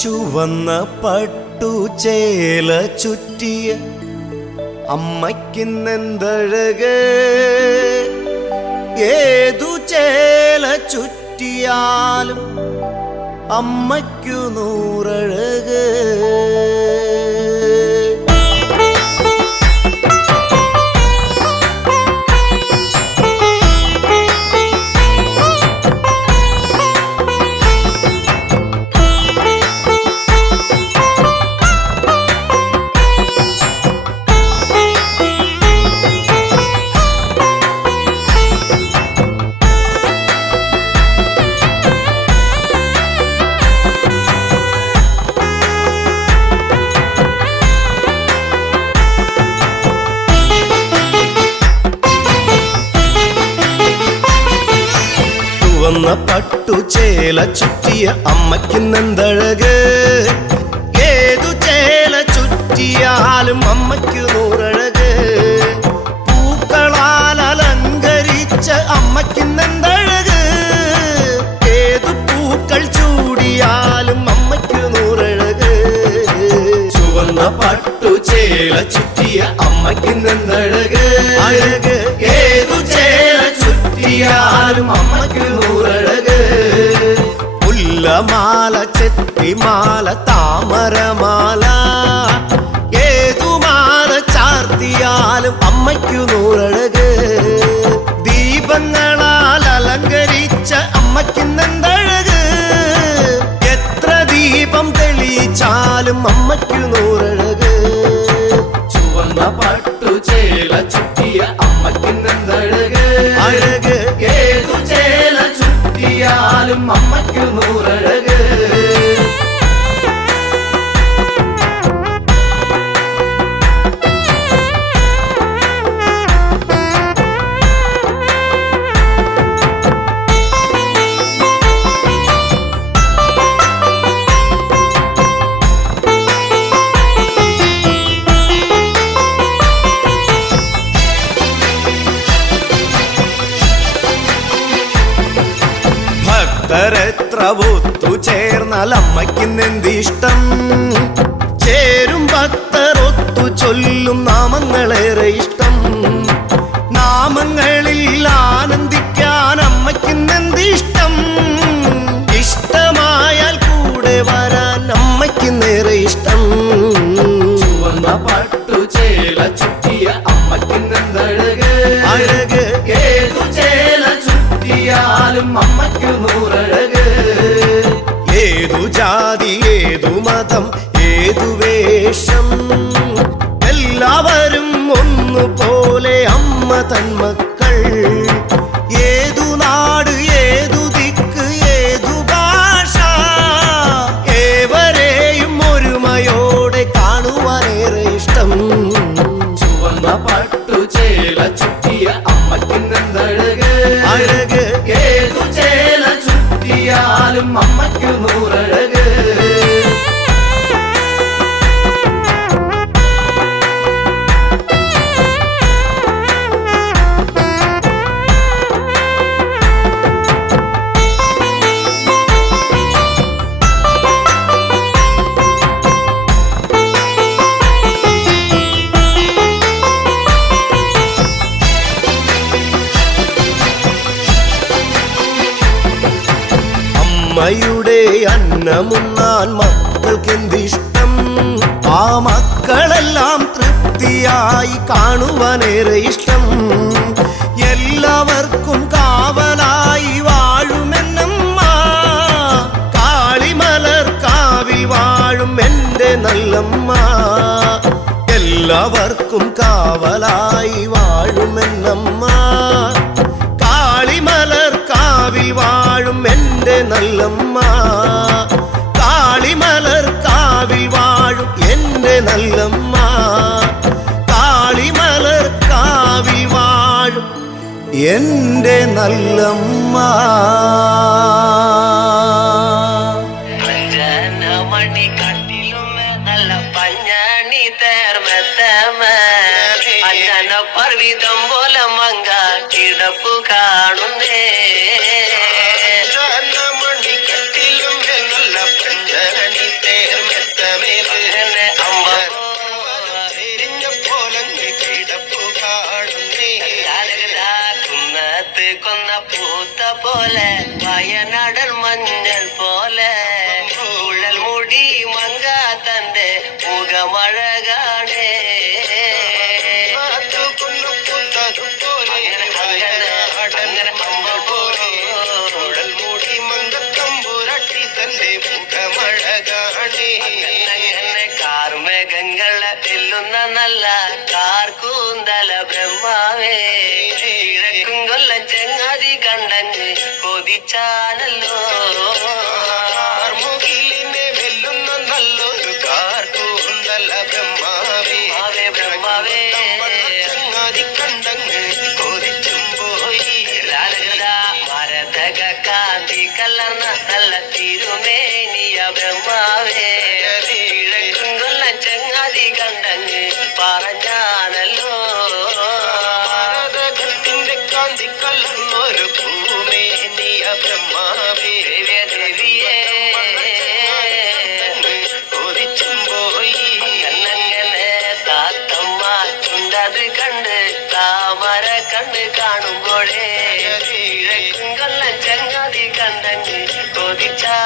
ചുവന്ന പട്ടുചേല ചുറ്റിയ അമ്മയ്ക്കിന്നെന്തഴക്, ഏതു ചേല ചുറ്റിയാലും അമ്മയ്ക്കു നൂറഴക്. ചുവന്ന പട്ടുചേല ചുറ്റിയ അമ്മയ്ക്കിന്നെന്തഴക്, ഏതു ചേല ചുറ്റിയാലും അമ്മയ്ക്കു നൂറഴക്. പൂക്കളാൽ അലങ്കരിച്ച അമ്മയ്ക്കിന്നെന്തഴക്, ഏതു പൂക്കൾ ചൂടിയാലും അമ്മയ്ക്കു നൂറഴക്. ചുവന്ന പട്ടുചേല ചുറ്റിയ അമ്മയ്ക്കിന്നെന്തഴക്, അഴക് ഏതു ചേല ചുറ്റിയാലും അമ്മയ്ക്കു നൂറഴക്. മുല്ലമാല, ചെത്തിമാല, താമരമാല, ഏതുമാല ചാർത്തിയാലും അമ്മയ്ക്കു നൂറഴക്. ദീപങ്ങളാൽ അലങ്കരിച്ച അമ്മയ്ക്കിന്നെന്തഴക്, എത്ര ദീപം തെളിയിച്ചാലും അമ്മയ്ക്കു നൂറഴക്. ചുവന്ന പട്ടുചേല ചുറ്റിയ അമ്മയ്ക്കിന്നെന്തഴക്, അഴക് ഏതു ചേല ചുറ്റിയാലും അമ്മയ്ക്കു നൂറഴക്. ഭക്തരെത്ര ഒത്തുചേർന്നാൽ അമ്മയ്ക്കിന്നെന്തിഷ്ടം, ചേരും ഭക്തർ ഒത്തു ചൊല്ലും നാമങ്ങളേറെ ഇഷ്ടം. നാമങ്ങളിൽ ആനന്ദിക്കാൻ അമ്മയ്ക്കിന്നെന്തിഷ്ടം, ഇഷ്ടമായാൽ കൂടെ വരാൻ അമ്മയ്ക്കിന്നേറെ ഇഷ്ടം. ചുവന്ന പട്ടുചേല ചുറ്റിയ അമ്മയ്ക്കിന്നെന്തഴക്, അഴക് ഏതു ചേല ചുറ്റിയാലും അമ്മയ്ക്കു നൂറഴക്. ഏതു ജാതി, ഏതു മതം, ഏതു വേഷം, എല്ലാവരും ഒന്നുപോലെ അമ്മ തൻ മക്കൾ. ഏതു നാട്, ഏതു ദിക്ക്, ഏതു ഭാഷ, ഏവരെയും ഒരുമയോടെ കാണുവാനേറെ ഇഷ്ടം. ചുവന്ന പട്ടുചേല ചുറ്റിയ അമ്മയ്ക്കിന്നെന്തഴക്, അഴക് ഏതു ചേല ചുറ്റിയാലും അമ്മയ്ക്കു നൂറഴക്. അമ്മയുടെ അന്നമുണ്ണാൻ മക്കൾക്കെന്തിഷ്ടം, ആ മക്കളെല്ലാം തൃപ്തിയായി കാണുവാനേറെ ഇഷ്ടം. എല്ലാവർക്കും കാവലായി വാഴുമെന്നമ്മ, കാളിമലർ കാവിൽ വാഴും എൻ്റെ നല്ലമ്മ. എല്ലാവർക്കും കാവലായി വാഴുമെന്നമ്മ, കാളിമലർ കാവിൽ വാഴും എൻ്റെ നല്ലമ്മ. കാളിമലർ കാവിൽ വാഴും എൻ്റെ നല്ലമ്മ, കാളിമലർ കാവിൽ വാഴും എൻ്റെ നല്ലമ്മ. മണി കട്ടിലും നല്ല പഞ്ഞാണി തേർമത്തമ അഞ്ചന പർവിതം പോലെ മങ്ക കിടപ്പു കാണുന്നേ. മണി കട്ടിലും നല്ല പഞ്ചാണി വയനാടൻ മഞ്ഞൾ പോലെ കുഴൽ മുടി മങ്ക തന്റെ മുഖമഴകാണേ കാർമേഘങ്ങളെ വെല്ലുന്ന നല്ല കാർക്കൂന്തല ബ്രഹ്മാവേ കിഴക്കും കൊല്ലം ചെങ്ങാതി കണ്ടങ്ങ് കൊതിച്ചാനല്ലോ മുകിലിനെ വെല്ലുന്ന നല്ലൊരു കാർക്കൂന്തല ബ്രഹ്മാവേ ബ്രഹ്മാവേ ചങ്ങാതി കണ്ടങ്ങ് കൊതിച്ചും പോയി മരതക കാന്തി കലർന്ന നല്ല തിരുമേനിയ ബ്രഹ്മാവേ കിഴക്കും കൊല്ലം ചെങ്ങാതി കണ്ടങ്ങ് പറഞ്ഞാനല്ലോ ഭാരതത്തിന്റെ കാന്തി കലർന്നൊരു ഭൂമേനിയ ബ്രഹ്മാവേ ദേവിയേ കൊതിച്ചും പോയി അങ്ങനെ താത്തമ്മ ചുണ്ടത് കണ്ട് താമര കണ്ണ് കാണുമ്പോഴേ കിഴക്കും കൊല്ലം ചങ്ങാതി കണ്ടങ്ങ് കൊതിച്ചാ